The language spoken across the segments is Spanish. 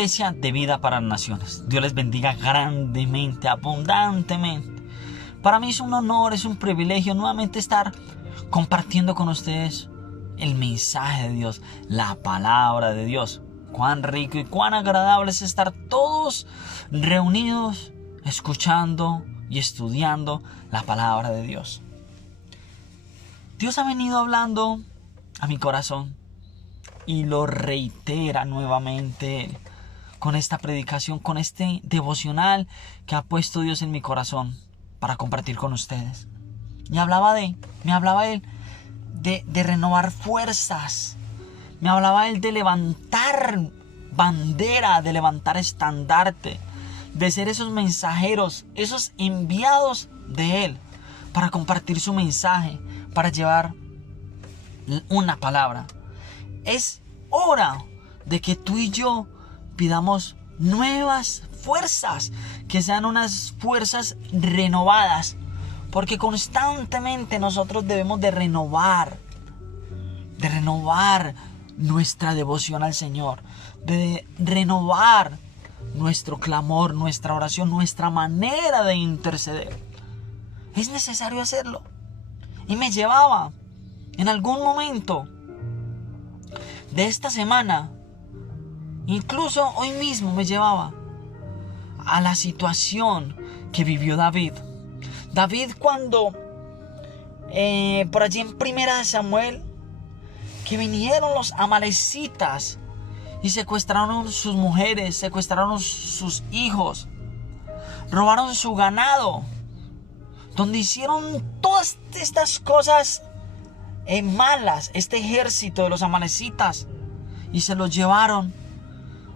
Iglesia de Vida para las Naciones. Dios les bendiga grandemente, abundantemente. Para mí es un honor, es un privilegio nuevamente estar compartiendo con ustedes el mensaje de Dios, la palabra de Dios. Cuán rico y cuán agradable es estar todos reunidos, escuchando y estudiando la palabra de Dios. Dios ha venido hablando a mi corazón y lo reitera nuevamente con esta predicación, con este devocional que ha puesto Dios en mi corazón para compartir con ustedes. Me hablaba él de renovar fuerzas. Me hablaba él de levantar bandera, de levantar estandarte, de ser esos mensajeros, esos enviados de él para compartir su mensaje, para llevar una palabra. Es hora de que tú y yo pidamos nuevas fuerzas, que sean unas fuerzas renovadas, porque constantemente nosotros debemos de renovar nuestra devoción al Señor, de renovar nuestro clamor, nuestra oración, nuestra manera de interceder. Es necesario hacerlo. Y me llevaba en algún momento de esta semana, incluso hoy mismo me llevaba a la situación que vivió David. David cuando por allí en 1 Samuel, que vinieron los amalecitas y secuestraron sus mujeres, secuestraron sus hijos, robaron su ganado, donde hicieron todas estas cosas malas, este ejército de los amalecitas, y se los llevaron.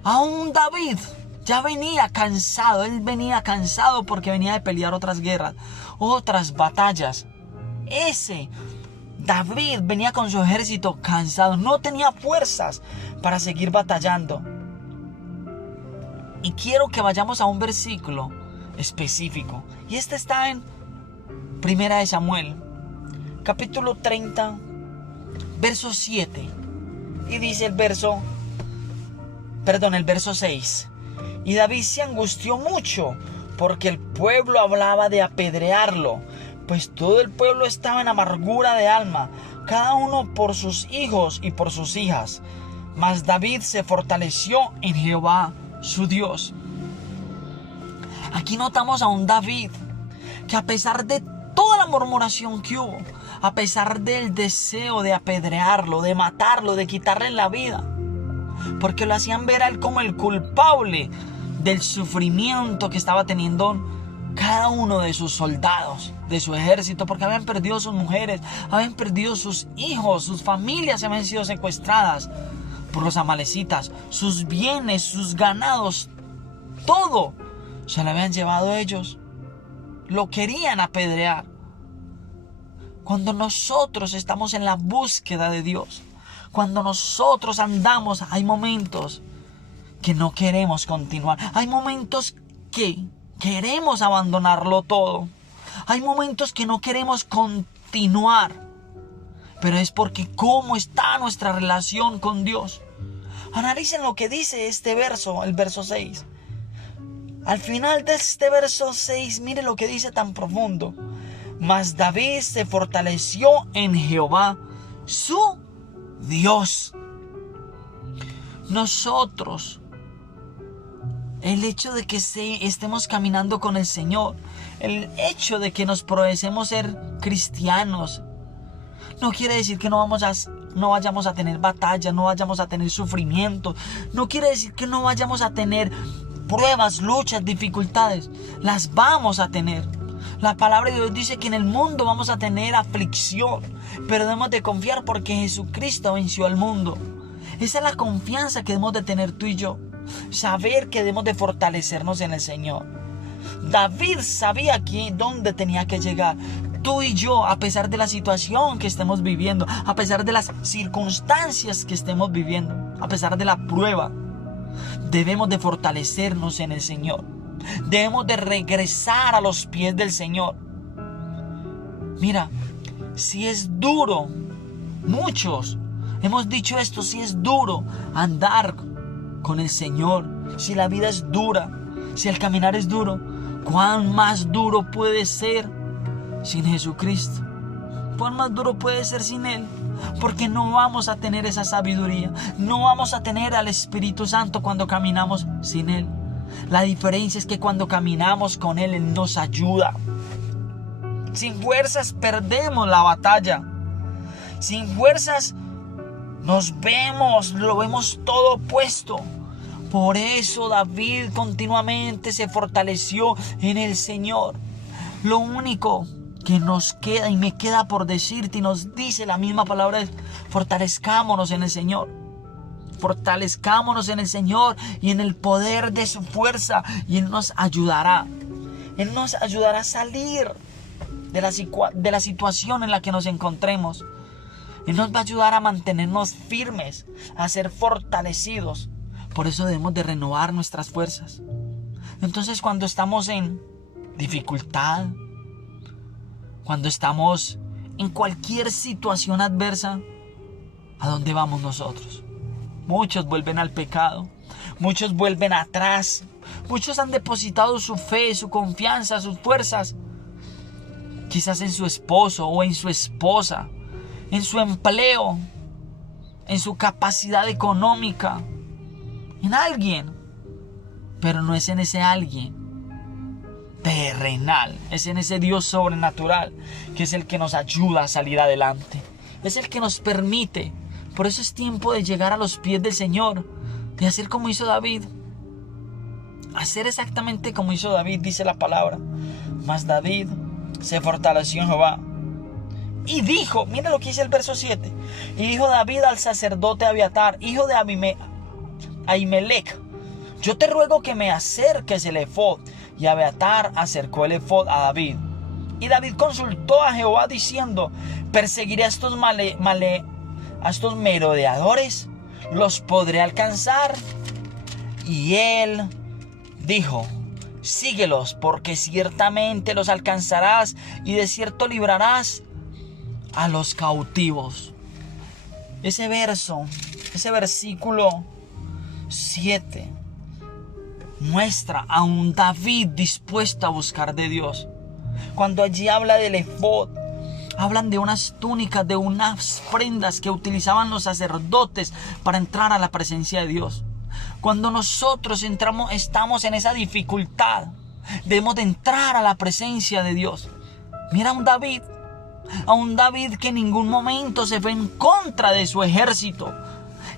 Aún David ya venía cansado, él venía cansado porque venía de pelear otras guerras, otras batallas. Ese David venía con su ejército cansado, no tenía fuerzas para seguir batallando. Y quiero que vayamos a un versículo específico, y este está en 1 Samuel, capítulo 30, verso 7. Y dice el verso 6. Y David se angustió mucho porque el pueblo hablaba de apedrearlo, pues todo el pueblo estaba en amargura de alma, cada uno por sus hijos y por sus hijas. Mas David se fortaleció en Jehová su Dios. Aquí notamos a un David que, a pesar de toda la murmuración que hubo, a pesar del deseo de apedrearlo, de matarlo, de quitarle la vida, porque lo hacían ver a él como el culpable del sufrimiento que estaba teniendo cada uno de sus soldados, de su ejército, porque habían perdido sus mujeres, habían perdido sus hijos, sus familias habían sido secuestradas por los amalecitas, sus bienes, sus ganados, todo se lo habían llevado ellos. Lo querían apedrear. Cuando nosotros estamos en la búsqueda de Dios, cuando nosotros andamos, hay momentos que no queremos continuar. Hay momentos que queremos abandonarlo todo. Hay momentos que no queremos continuar. Pero es porque cómo está nuestra relación con Dios. Analicen lo que dice este verso, el verso 6. Al final de este verso 6, mire lo que dice tan profundo. Mas David se fortaleció en Jehová, su Dios. Nosotros, el hecho de que estemos caminando con el Señor, el hecho de que nos profesemos ser cristianos, no quiere decir que no vayamos a tener batallas, no vayamos a tener sufrimiento. No quiere decir que no vayamos a tener pruebas, luchas, dificultades. Las vamos a tener. La palabra de Dios dice que en el mundo vamos a tener aflicción, pero debemos de confiar porque Jesucristo venció al mundo. Esa es la confianza que debemos de tener tú y yo. Saber que debemos de fortalecernos en el Señor. David sabía dónde tenía que llegar. Tú y yo, a pesar de la situación que estemos viviendo, a pesar de las circunstancias que estemos viviendo, a pesar de la prueba, debemos de fortalecernos en el Señor. Debemos de regresar a los pies del Señor. Mira, si es duro, muchos hemos dicho esto, si es duro andar con el Señor, si la vida es dura, si el caminar es duro, ¿cuán más duro puede ser sin Jesucristo? ¿Cuán más duro puede ser sin Él? Porque no vamos a tener esa sabiduría, no vamos a tener al Espíritu Santo cuando caminamos sin Él. La diferencia es que cuando caminamos con Él, Él nos ayuda. Sin fuerzas perdemos la batalla. Sin fuerzas lo vemos todo opuesto. Por eso David continuamente se fortaleció en el Señor. Lo único que nos queda y me queda por decirte y nos dice la misma palabra es: fortalezcámonos en el Señor. Fortalezcámonos en el Señor y en el poder de su fuerza, y Él nos ayudará. Él nos ayudará a salir de la situación en la que nos encontremos. Él nos va a ayudar a mantenernos firmes, a ser fortalecidos. Por eso debemos de renovar nuestras fuerzas. Entonces, cuando estamos en dificultad, cuando estamos en cualquier situación adversa, ¿a dónde vamos nosotros? Muchos vuelven al pecado, muchos vuelven atrás, muchos han depositado su fe, su confianza, sus fuerzas, quizás en su esposo o en su esposa, en su empleo, en su capacidad económica, en alguien, pero no es en ese alguien terrenal, es en ese Dios sobrenatural, que es el que nos ayuda a salir adelante, es el que nos permite. Por eso es tiempo de llegar a los pies del Señor, de hacer como hizo David, hacer exactamente como hizo David. Dice la palabra: mas David se fortaleció en Jehová y dijo, mira lo que dice el verso 7, y dijo David al sacerdote Abiatar, hijo de Ahimelech: yo te ruego que me acerques el efod. Y Abiatar acercó el efod a David. Y David consultó a Jehová diciendo: ¿perseguiré a estos merodeadores? ¿Los podré alcanzar? Y él dijo: síguelos, porque ciertamente los alcanzarás, y de cierto librarás a los cautivos. Ese versículo 7 muestra a un David dispuesto a buscar de Dios. Cuando allí habla del efod, hablan de unas túnicas, de unas prendas que utilizaban los sacerdotes para entrar a la presencia de Dios. Cuando nosotros estamos en esa dificultad, debemos de entrar a la presencia de Dios. Mira a un David que en ningún momento se fue en contra de su ejército.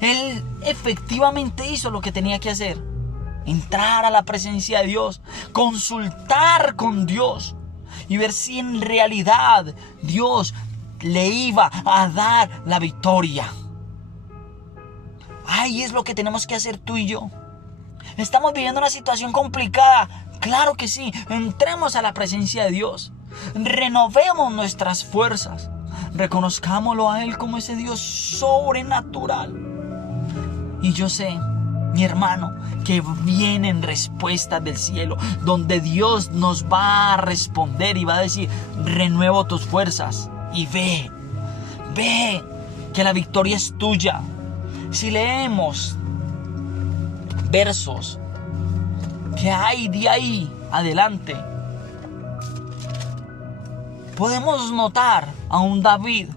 Él efectivamente hizo lo que tenía que hacer: entrar a la presencia de Dios, consultar con Dios y ver si en realidad Dios le iba a dar la victoria. Ahí es lo que tenemos que hacer tú y yo. ¿Estamos viviendo una situación complicada? Claro que sí. Entremos a la presencia de Dios. Renovemos nuestras fuerzas. Reconozcámoslo a Él como ese Dios sobrenatural. Y yo sé, mi hermano, que vienen respuestas del cielo, donde Dios nos va a responder y va a decir: renuevo tus fuerzas. Y ve que la victoria es tuya. Si leemos versos que hay de ahí adelante, podemos notar a un David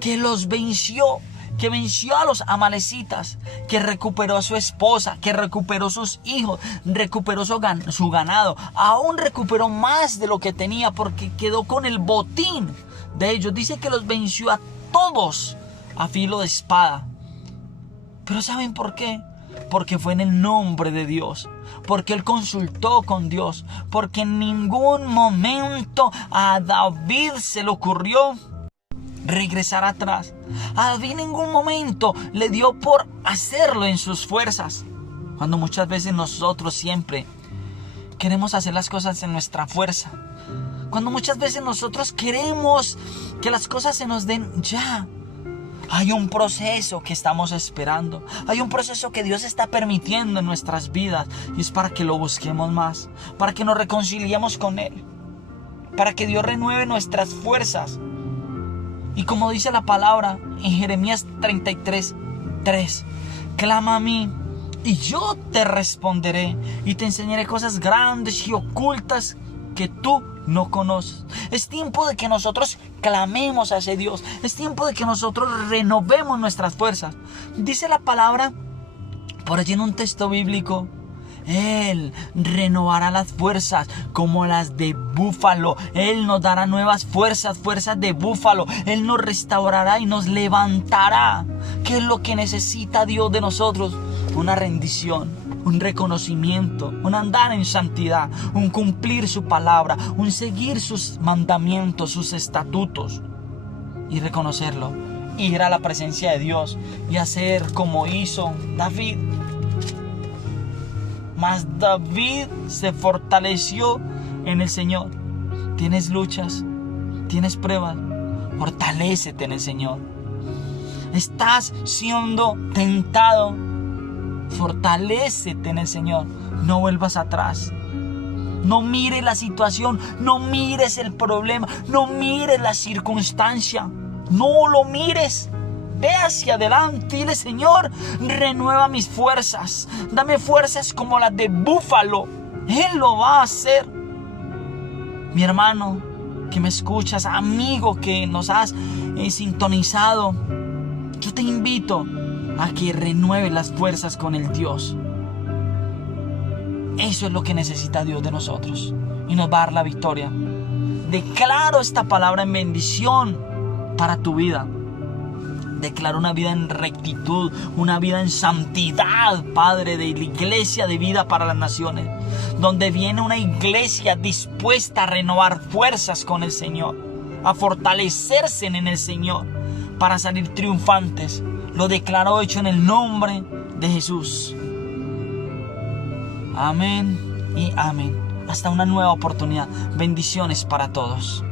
que los venció, que venció a los amalecitas, que recuperó a su esposa, que recuperó sus hijos, recuperó su ganado, aún recuperó más de lo que tenía porque quedó con el botín de ellos. Dice que los venció a todos a filo de espada. Pero ¿saben por qué? Porque fue en el nombre de Dios, porque él consultó con Dios, porque en ningún momento a David se le ocurrió regresar atrás. A David en ningún momento le dio por hacerlo en sus fuerzas, cuando muchas veces nosotros siempre queremos hacer las cosas en nuestra fuerza, cuando muchas veces nosotros queremos que las cosas se nos den ya. Hay un proceso que estamos esperando. Hay un proceso que Dios está permitiendo en nuestras vidas. Y es para que lo busquemos más. Para que nos reconciliemos con Él. Para que Dios renueve nuestras fuerzas. Y como dice la palabra en Jeremías 33:3. Clama a mí y yo te responderé y te enseñaré cosas grandes y ocultas que tú no conoces. Es tiempo de que nosotros clamemos a ese Dios. Es tiempo de que nosotros renovemos nuestras fuerzas. Dice la palabra por allí en un texto bíblico: Él renovará las fuerzas como las de búfalo. Él nos dará nuevas fuerzas, fuerzas de búfalo. Él nos restaurará y nos levantará. ¿Qué es lo que necesita Dios de nosotros? Una rendición, un reconocimiento, un andar en santidad, un cumplir su palabra, un seguir sus mandamientos, sus estatutos y reconocerlo. Ir a la presencia de Dios y hacer como hizo David. Mas David se fortaleció en el Señor. Tienes luchas, tienes pruebas, fortalécete en el Señor. Estás siendo tentado, fortalécete en el Señor. No vuelvas atrás. No mires la situación, no mires el problema, no mires la circunstancia. No lo mires. Ve hacia adelante y dile: Señor, renueva mis fuerzas. Dame fuerzas como las de búfalo. Él lo va a hacer. Mi hermano que me escuchas, amigo que nos has sintonizado, yo te invito a que renueves las fuerzas con el Dios. Eso es lo que necesita Dios de nosotros y nos va a dar la victoria. Declaro esta palabra en bendición para tu vida. Declaro una vida en rectitud, una vida en santidad, Padre, de la iglesia de vida para las naciones, donde viene una iglesia dispuesta a renovar fuerzas con el Señor, a fortalecerse en el Señor para salir triunfantes. Lo declaro hecho en el nombre de Jesús. Amén y amén. Hasta una nueva oportunidad. Bendiciones para todos.